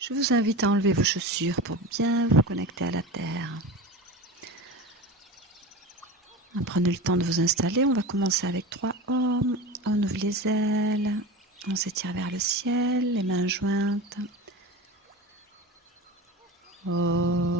Je vous invite à enlever vos chaussures pour bien vous connecter à la terre. Prenez le temps de vous installer. On va commencer avec 3 hommes. On ouvre les ailes. On s'étire vers le ciel, les mains jointes. Encore.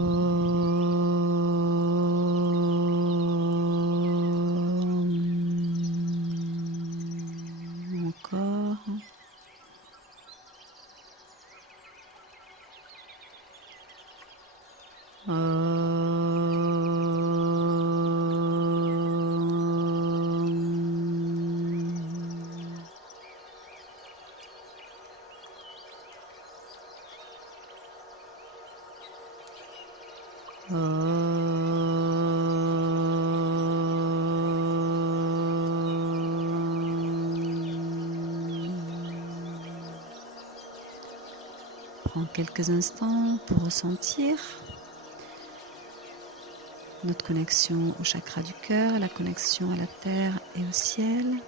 Prends quelques instants pour ressentir notre connexion au chakra du cœur, la connexion à la terre et au ciel.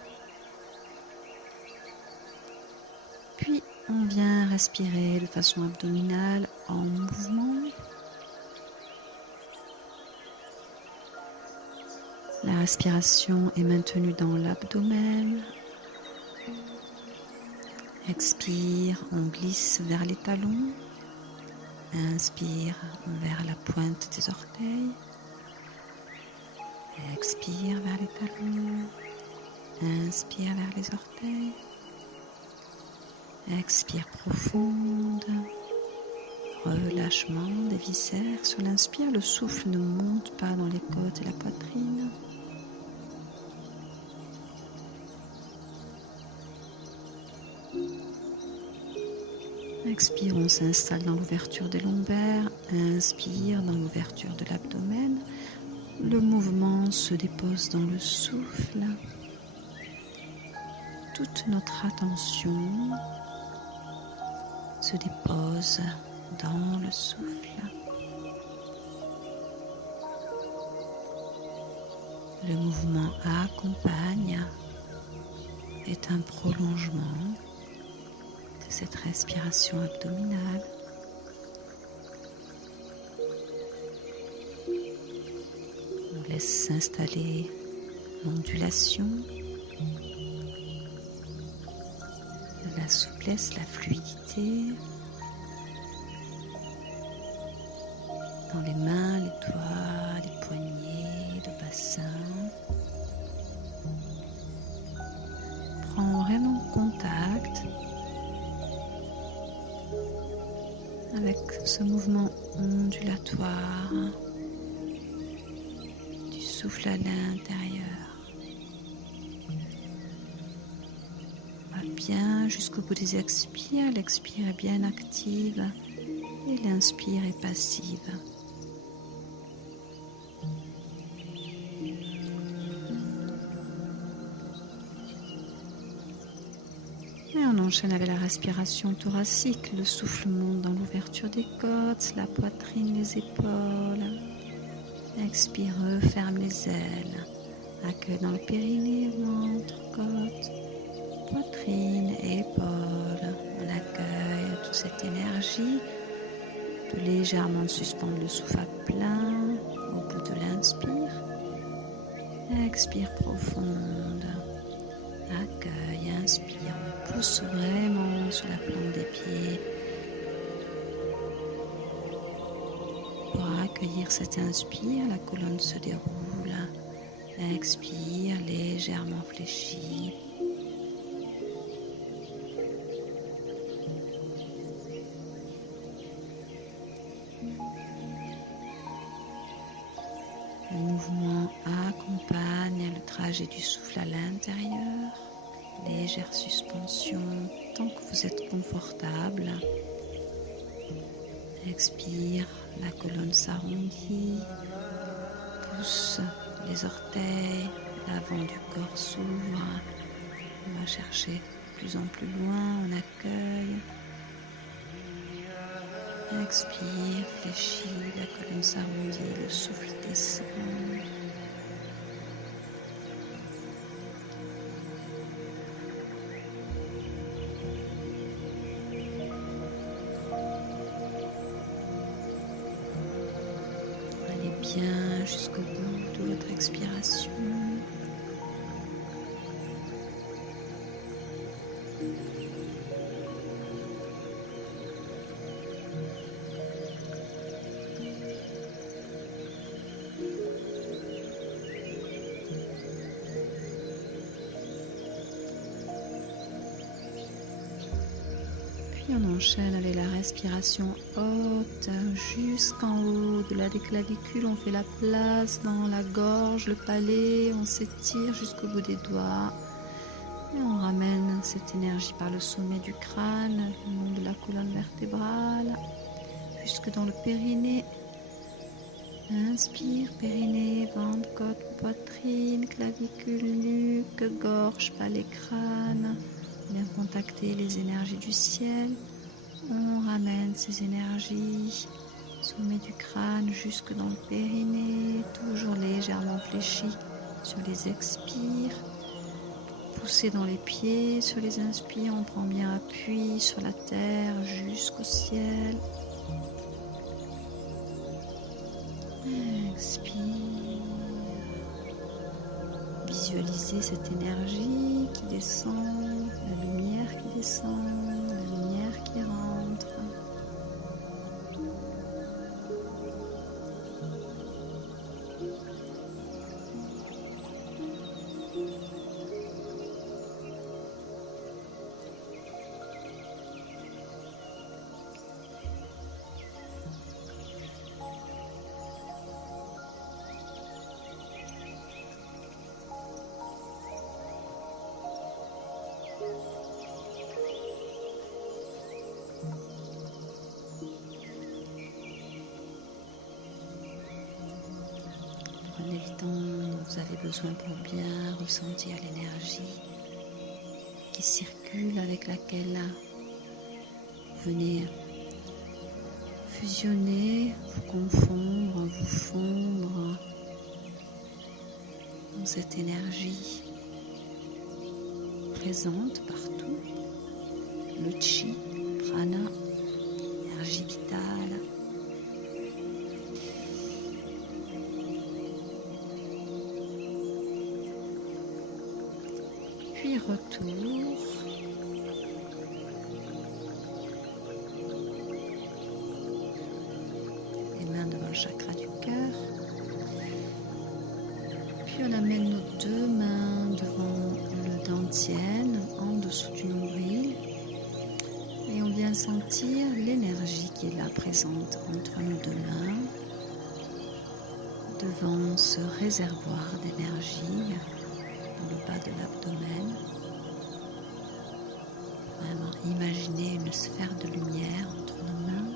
Puis on vient respirer de façon abdominale en mouvement. La respiration est maintenue dans l'abdomen. Expire, on glisse vers les talons. Inspire vers la pointe des orteils. Expire vers les talons. Inspire vers les orteils. Expire profonde. Relâchement des viscères. Sur l'inspire, le souffle ne monte pas dans les côtes et la poitrine. Expire, on s'installe dans l'ouverture des lombaires. Inspire dans l'ouverture de l'abdomen. Le mouvement se dépose dans le souffle. Toute notre attention se dépose dans le souffle. Le mouvement accompagne, est un prolongement de cette respiration abdominale. On laisse s'installer l'ondulation, la souplesse, la fluidité dans les mains, les doigts, les poignets, le bassin. Prends vraiment contact avec ce mouvement ondulatoire du souffle à l'intérieur. Va bien jusqu'au bout des expires. L'expire est bien active et l'inspire est passive. Et on enchaîne avec la respiration thoracique. Le souffle monte dans l'ouverture des côtes, la poitrine, les épaules. Expire, ferme les ailes. Accueille dans le périnée, ventre, côte, poitrine, épaules. On accueille toute cette énergie. On peut légèrement suspendre le souffle à plein au bout de l'inspire. Expire profonde. Accueille, inspire. On pousse vraiment sur la plante des pieds pour accueillir cet inspire. La colonne se déroule. Expire, légèrement fléchie. Le mouvement accompagne le trajet du souffle à l'intérieur. Légère suspension tant que vous êtes confortable. Expire, la colonne s'arrondit. Pousse les orteils, l'avant du corps s'ouvre. On va chercher de plus en plus loin, on accueille. Expire, fléchit, la colonne s'arrondit, le souffle descend. bien jusqu'au bout de votre expiration. Puis on enchaîne avec la respiration haute jusqu'en haut, de là des clavicules, on fait la place dans la gorge, le palais, on s'étire jusqu'au bout des doigts et on ramène cette énergie par le sommet du crâne, le long de la colonne vertébrale, jusque dans le périnée. Inspire, périnée, ventre, côte, poitrine, clavicule, nuque, gorge, palais, crâne. Bien contacter les énergies du ciel. On ramène ces énergies, sommet du crâne jusque dans le périnée, toujours légèrement fléchi sur les expires. Pousser dans les pieds, sur les inspires, on prend bien appui sur la terre jusqu'au ciel. Expire. Visualisez cette énergie qui descend, la lumière qui descend, la lumière qui rentre. Prenez le temps dont vous avez besoin pour bien ressentir l'énergie qui circule, avec laquelle vous venez fusionner, vous confondre, vous fondre dans cette énergie présente partout, le chi, prana, énergie vitale. Puis retour. Les mains devant le chakra du cœur. Puis on amène nos deux mains devant le dantienne, en dessous du nombril. Et on vient sentir l'énergie qui est là présente entre nos deux mains, devant ce réservoir d'énergie dans le bas de l'abdomen. Vraiment imaginer une sphère de lumière entre nos mains.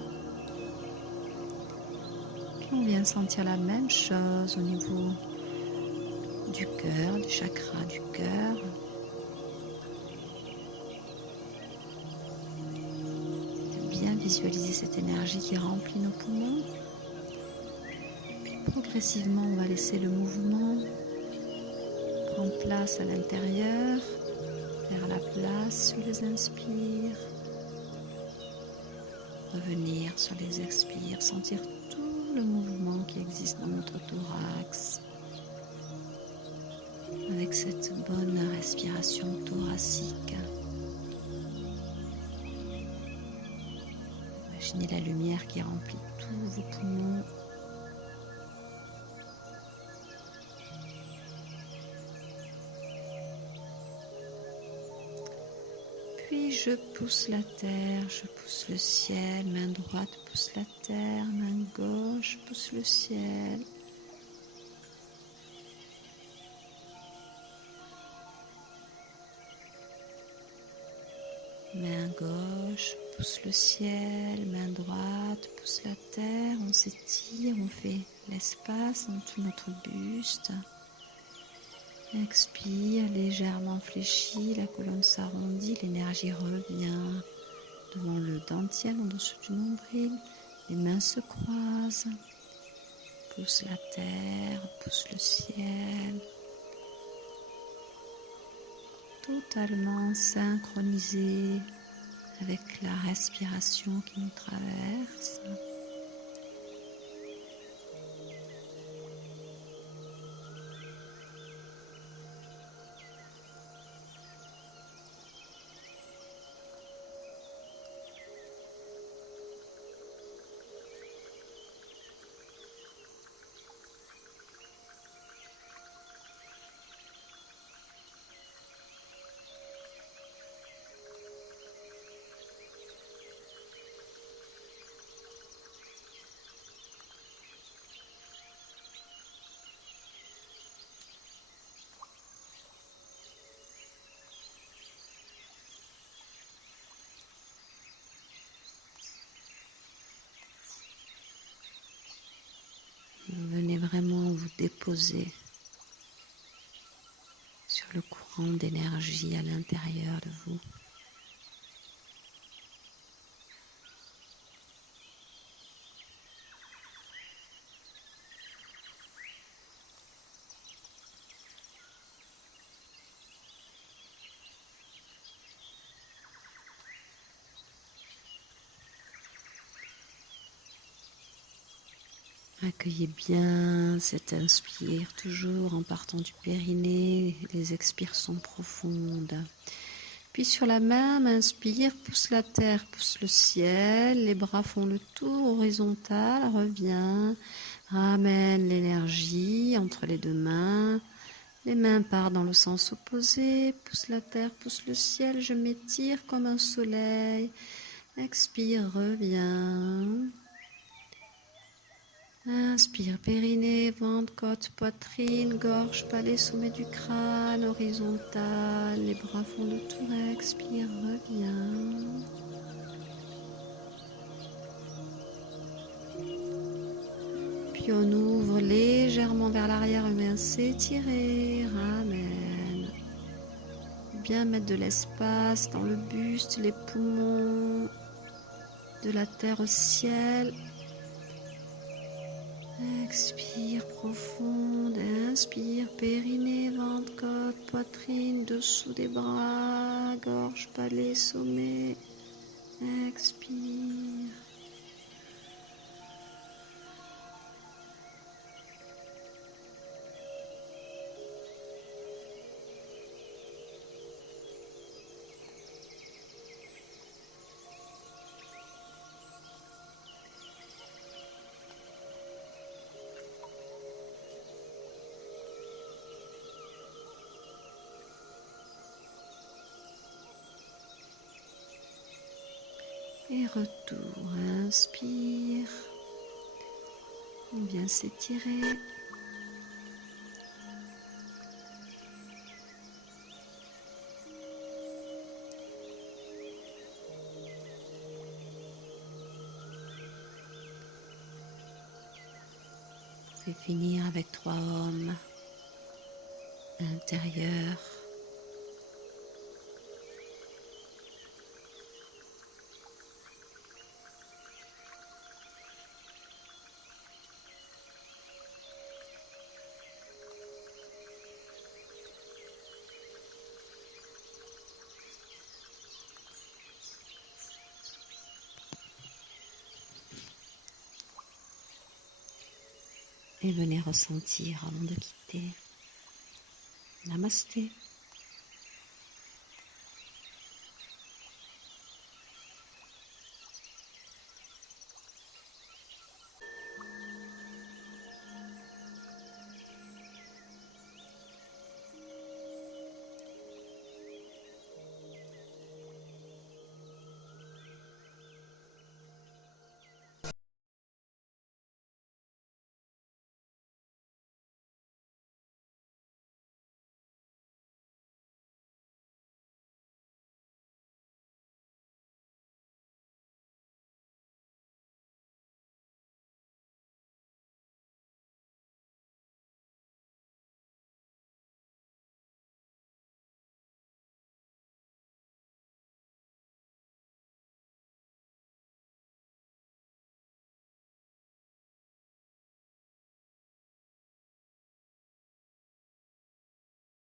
Puis on vient sentir la même chose au niveau du cœur, du chakra du cœur. Bien visualiser cette énergie qui remplit nos poumons. Puis progressivement, on va laisser le mouvement prendre place à l'intérieur, faire la place sur les inspires, revenir sur les expires, sentir tout le mouvement qui existe dans notre thorax, avec cette bonne respiration thoracique. Imaginez la lumière qui remplit tous vos poumons. Puis je pousse la terre, je pousse le ciel, main droite pousse la terre, main gauche pousse le ciel. Main gauche pousse le ciel, main droite pousse la terre, on s'étire, on fait l'espace dans tout notre buste. Expire, légèrement fléchi, la colonne s'arrondit, l'énergie revient devant le dentiel, en dessous du nombril. Les mains se croisent, pousse la terre, pousse le ciel. Totalement synchronisé avec la respiration qui nous traverse. Venez vraiment vous déposer sur le courant d'énergie à l'intérieur de vous. Accueillez bien cet inspire, toujours en partant du périnée, les expirations profondes. Puis sur la même inspire, pousse la terre, pousse le ciel, les bras font le tour horizontal, reviens, ramène l'énergie entre les deux mains, les mains partent dans le sens opposé, pousse la terre, pousse le ciel, je m'étire comme un soleil, expire, reviens. Inspire, périnée, ventre, côte, poitrine, gorge, palais, sommet du crâne, horizontal, les bras font le tour, expire, reviens. Puis on ouvre légèrement vers l'arrière, main s'étirer, ramène. Bien mettre de l'espace dans le buste, les poumons, de la terre au ciel. Expire profonde, inspire, périnée, ventre, côte, poitrine, dessous des bras, gorge, palais, sommet. Expire. Et retour, inspire, on vient s'étirer. Vous pouvez finir avec 3 hommes intérieurs. Et venez ressentir avant de quitter. Namasté.